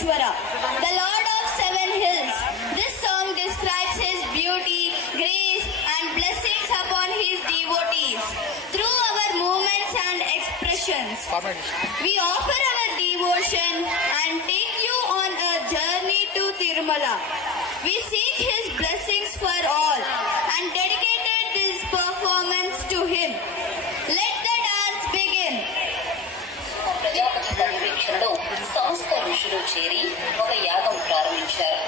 Maheshwara, the Lord of Seven Hills. This song describes his beauty, grace and blessings upon his devotees. Through our movements and expressions, we offer our devotion and take you on a journey to Tirumala. We seek his blessings for all and dedicated this performance to him. Let the dance begin. Prajapati పర్యవేక్షణలో సమస్త ఋషులు చేరి ఒక యాగం ప్రారంభించారు.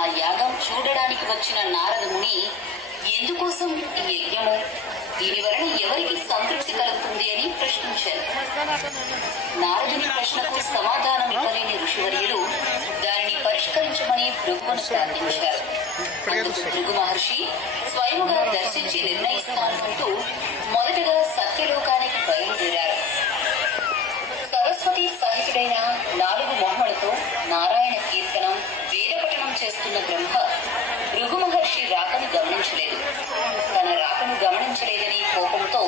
ఆ యాగం చూడడానికి వచ్చిన నారద ముని ఎందుకోసం ఈ యజ్ఞము, దీని వలన ఎవరికి సంతృప్తి కలుగుతుంది అని ప్రశ్నించారు. నారదుని ప్రశ్నకు సమాధానం ఇవ్వలేని ఋషివర్యులు దానిని పరిష్కరించమని భృగువును ప్రార్థించారు. అందుకు భృగు మహర్షి స్వయముగా దర్శించి నిర్ణయిస్తానంటూ మొదటగా సత్యలోకానికి బయలుదేరారు. సరస్వతి సహితుడైన 4 మొహములతో నారాయణ కీర్తనం, వేదపఠనం చేస్తున్న బ్రహ్మ భృగు మహర్షి రాకను గమనించలేదు. తన రాకను గమనించలేదని కోపంతో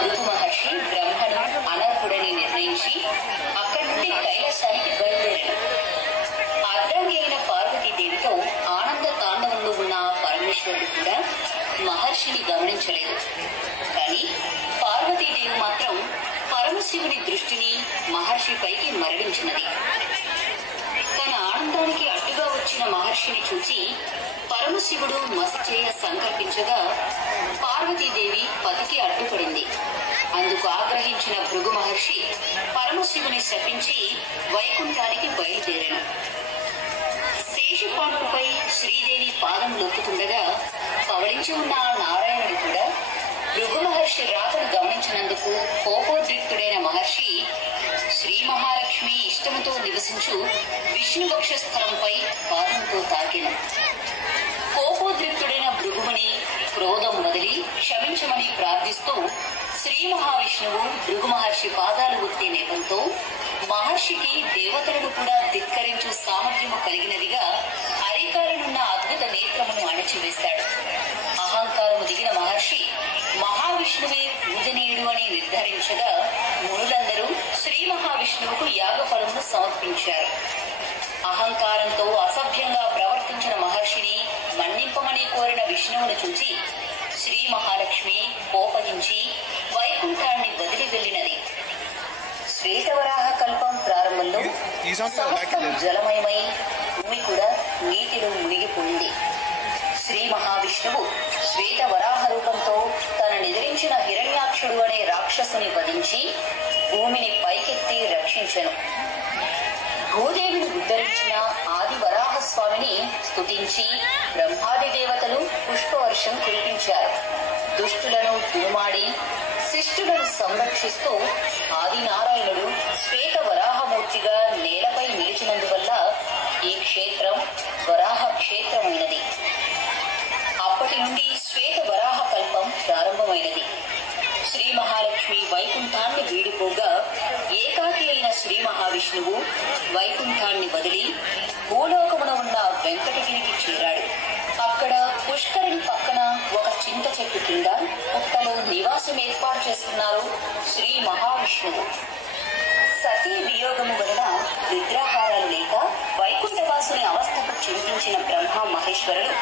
భృగు మహర్షి బ్రహ్మను అనర్హుడని నిర్ణయించి అక్కడి నుండి కైలాసానికి బయలుదేరాడు. అర్ధాంగి అయిన పార్వతీదేవితో ఆనంద తాండవంలో ఉన్న పరమేశ్వరుడు కూడా మహర్షిని గమనించలేదు. కానీ పార్వతీదేవి మాత్రం పరమశివుని దృష్టిని మహర్షిపైకి మరలించినది. తన ఆనందానికి అడ్డుగా వచ్చిన మహర్షిని చూసి పరమశివుడు మసి చేయ సంకల్పించగా పార్వతీదేవి పతికి అడ్డుపడింది. అందుకు ఆగ్రహించిన భృగు మహర్షి పరమశివుని శపించి వైకుంఠానికి బయలుదేరాను. శేషపాండుపై శ్రీదేవి పాదం నొక్కుతుండగా పవళించి ఉన్న నారాయణుడు కూడా భృగు మహర్షి రాకను గమనించినందుకు కోపోద్రిక్తుడైన మహర్షి శ్రీ మహాలక్ష్మి ఇష్టముతో నివసించు విష్ణు వక్షస్థలంపై పాదంతో తాకిన. కోపోద్రిక్తుడైన భృగుముని క్రోధం వదిలి క్షమించమని ప్రార్థిస్తూ శ్రీ మహావిష్ణువు భృగు మహర్షి పాదాలు ఒత్తే నేపంతో మహర్షికి దేవతలను కూడా ధిక్కరించు సామర్థ్యము కలిగినదిగా అరికాలనున్న అద్భుత నేత్రమును అణచివేశాడు. అహంకారము దిగిన మహర్షి మహావిష్ణువే పూజనీయుడు అని నిర్ధారించగా మునులందరూ శ్రీ మహావిష్ణువుకు యాగఫలమును సమర్పించారు. అహంకారంతో అసభ్యంగా ప్రవర్తించిన మహర్షిని మన్నింపమని కోరిన విష్ణువును చూచి శ్రీ మహాలక్ష్మి కోపగించి వైకుంఠాన్ని వదిలి వెళ్లినది. శ్వేతవరాహ కల్పం ప్రారంభంలో సమస్తం జలమయమై భూమి కూడా నీటిలో మునిగిపోయింది. శ్రీ మహావిష్ణువు శ్వేత వరాహ రూపంతో తననెదిరించిన హిరణ్యాక్షుడు అనే రాక్షసుని వధించి భూమిని పైకెత్తి రక్షించెను. భూదేవిని ఉద్ధరించిన ఆది వరాహస్వామిని స్తుతించి బ్రహ్మాది దేవతలు పుష్పవర్షం కురిపించారు. దుష్టులను దురుమాడి శిష్టులను సంరక్షిస్తూ ఆదినారాయణుడు శ్వేత వరాహమూర్తిగా నేలపై నిలిచినందువల్ల ఈ క్షేత్రం వరాహ క్షేత్రమైనది. అప్పటి నుండి శ్వేత వరాహ కల్పం ప్రారంభమైనది. శ్రీ మహాలక్ష్మి వైకుంఠాన్ని వీడిపోగా ఏకాకి అయిన శ్రీ మహావిష్ణువు వైకుంఠాన్ని వదిలి భూలోకమున ఉన్న వెంకటగిరికి చేరాడు. అక్కడ పుష్కరిణి పక్కన ఒక చింత చెట్టు కింద పుట్టలో నివాసం ఏర్పాటు చేసుకున్నారు శ్రీ మహావిష్ణువు. సతీ వియోగము వలన నిద్రాహారాలు లేక వైకుంఠవాసుని అవస్థకు చింతించిన బ్రహ్మ మహేశ్వరులు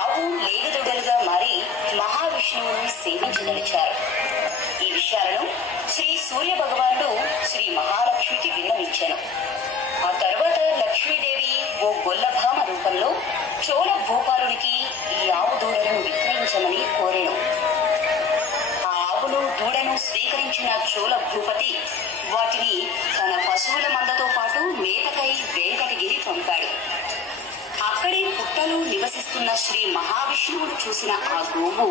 ఆవు లేగదొడలుగా మారి మహావిష్ణువుని సేవించదలిచారు. ఈ విషయాలను శ్రీ సూర్య భగవానుడు శ్రీ మహాలక్ష్మికి విన్నవించాను. ఆ తర్వాత లక్ష్మీదేవి ఓ గొల్లభామ రూపంలో చోళ భూపాలునికి ఈ ఆవు దూడలను విక్రయించమని కోరెను. ఆ ఆవును దూడను స్వీకరించిన చోళ భూపతి వాటిని తన పశువుల మందతో పాటు మేతకై వెంకటగిరి పంపాడు. అక్కడే పుట్టలో నివసిస్తున్న శ్రీ మహావిష్ణువును చూసిన ఆ గోవు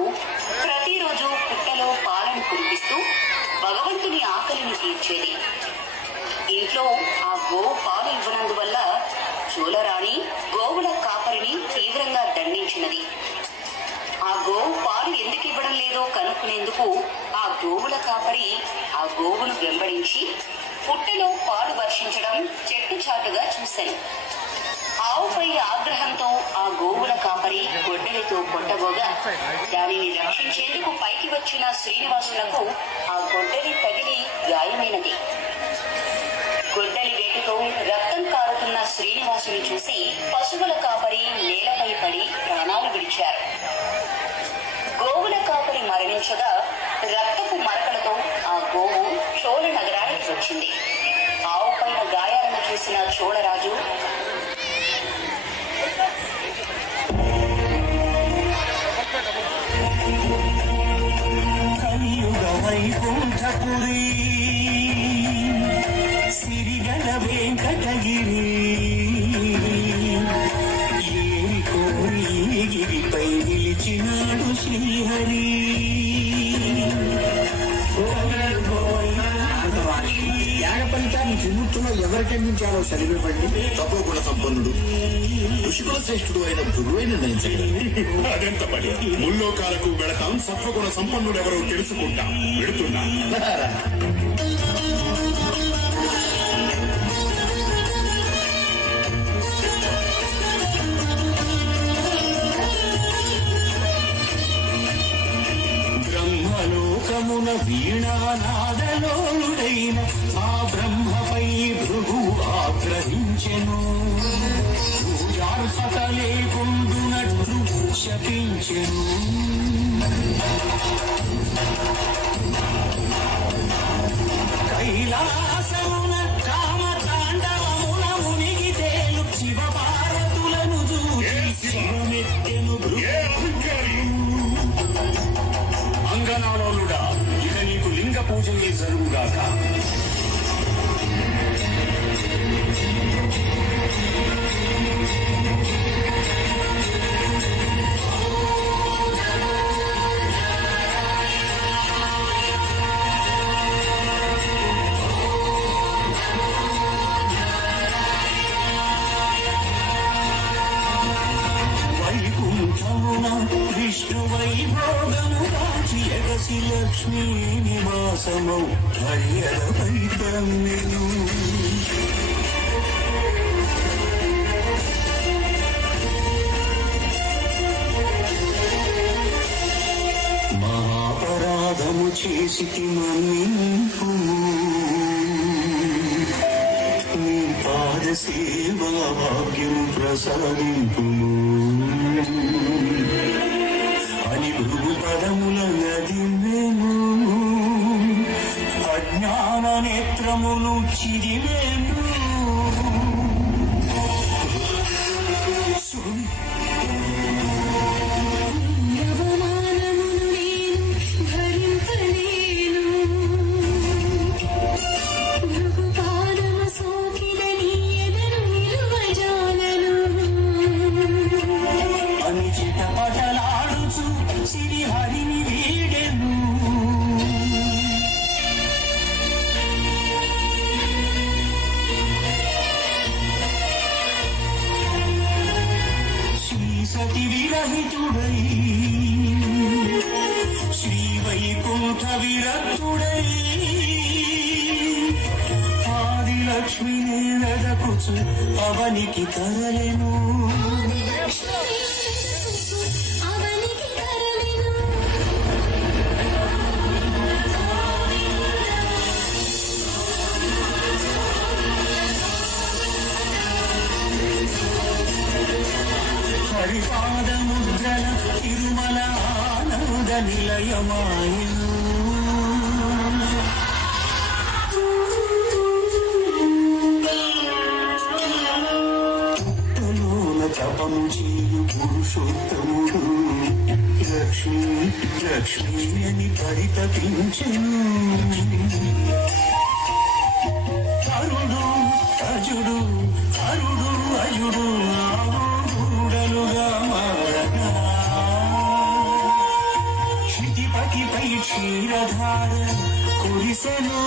ప్రతిరోజు పుట్టలో పాలను కురిపిస్తూ భగవంతుని ఆకలిని తీర్చేది. ఇంట్లో ఆ గోవు పాలు ఇవ్వనందువల్ల చూలరాణి గోవుల కాపరిని తీవ్రంగా దండించినది. ఆ గోవు పాలు ఎందుకు ఇవ్వడం లేదో కనుక్కునేందుకు ఆ గోవుల కాపరి ఆ గోవును వెంబడించి పుట్టలో పాలు వర్షించడం చెట్టు చాటుగా చూశాను. ఆవుపై ఆగ్రహంతో ఆ గోవుల కాపరి గొడ్డలితో కొట్టబోగా దానిని రక్షించేందుకు పైకి వచ్చిన శ్రీనివాసులకు ఆ గొడ్డలి తగిలి గాయమైనది. గొడ్డలి వేటుతో రక్తం కారుతున్న శ్రీ రాక్షసుని చూసి పశువుల కాపరి నేలపై పడి ప్రాణాలు విడిచారు. గోవుల కాపరి మరణించగా రక్తపు మరకలతో ఆ గోవు చోళ నగరానికి వచ్చింది. ఆవుపైన గాయాలను చూసిన చోళరాజు వైకుంఠపురి సిరిగల వెంకటగిరి ఏరి కోరి గిరిపై నిలిచినాడు శ్రీహరి. యాగ ఫలితాన్ని త్రిమూర్తులో ఎవరికి అందించాలో సరిపడి తపోగుణ సంపన్నుడు ఋషికుల శ్రేష్ఠుడు అయిన భృగువే నిర్ణయించగలడు. అదెంత పని. ముల్లోకాలకు వెళతాం, సత్వగుణ సంపన్నుడెవరో తెలుసుకుంటాం. వెళుతున్నా. బ్రహ్మలోకమున వీణానాదలోలుడైన ఆ బ్రహ్మపై భృగు ఆగ్రహించెను. పూజార్హత లేకుండునట్లు శపించెను. కైలాసమున కామతాండవమున మునిగి తేలు శివ పార్వతులను చూసి శివమెత్తెను అంగనాలోలుడా, ఇక నీకు లింగ పూజలే జరుగుగాక. వైకుంఠమున విష్ణు వైభోగము రాచి ఎగసి లక్ష్మీ నివాసము హరియలపై తమ్మెను. మహాపరాధము చేసి మన్నింపు నీ పాద సేవా భాగ్యము ప్రసాదింపు అని భృగు పదముల నదివేము. అజ్ఞాన నేత్రమును చిరివేము. అని చిటపటలాడుచు శ్రీహరిని వీడెను. శ్రీ సతి విరహితుడై శ్రీ వైకుంఠ విరక్తుడై ఆదిలక్ష్మిని వెదకుచు అవనికి తరలెను. హరిపాదముద్రల తిరుమల ఆనంద నిలయమాయను. పుట్టలోన తపము చేయు పురుషోత్తముడు లక్ష్మీ లక్ష్మీ అని పరితపించెను. అరుడు అజుడు అరుడు అజుడు ఆవుడలుగా మారగా క్షితిపతిపై క్షీరధార కురిసెను.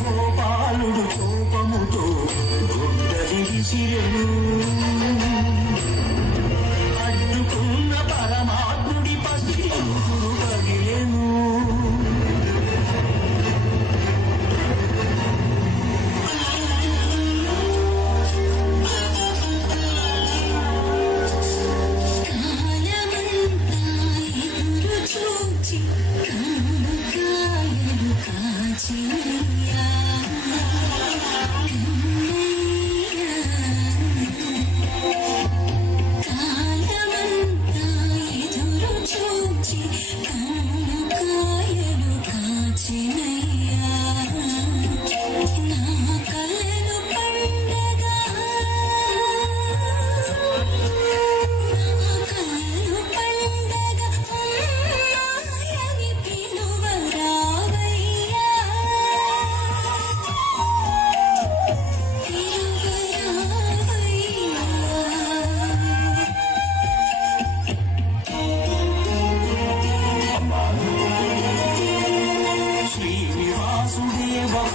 గోపాలుడు కోపముతో గుడ్డది విసిరెను. అడ్డుకున్న పరమాత్ముడి పసిడి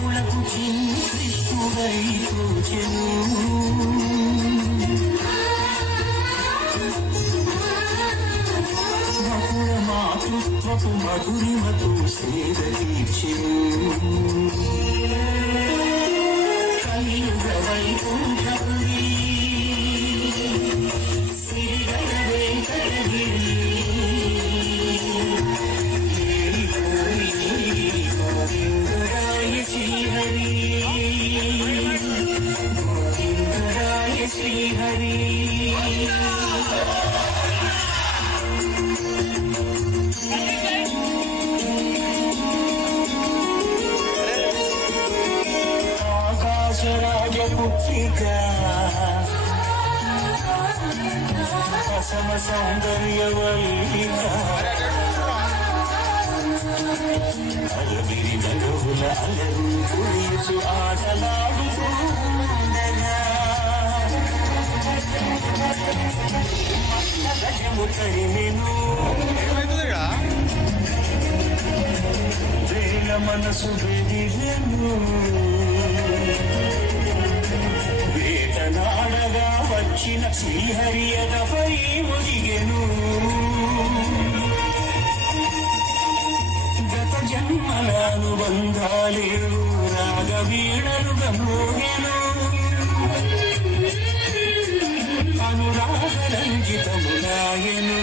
గోకులకు చిన్ని కృష్ణుడై తోచెను మధుర మాతృత్వపు మధురిమతో సేద తీర్చెను కలియుగ వైకుంఠపురి సిరిగల వెంకటగిరి గోవిందరాయ శ్రీహరి గోవిందరాయ శ్రీహరి ఆకాశరాజపుత్రిక అసమ సౌందర్యవల్లిక అలవిరి నగవుల అలరు కురిసు ఆటలాడుతూ ఉండగా గజము తరిమెను వేల మనసు బెదిరెను వేటనాడగా వచ్చిన శ్రీహరి ఎదపై ఒదిగెను గత జన్మల అనుబంధాలేవు రాగవీణలుగా మోగెను అనురాగరంజితములాయెను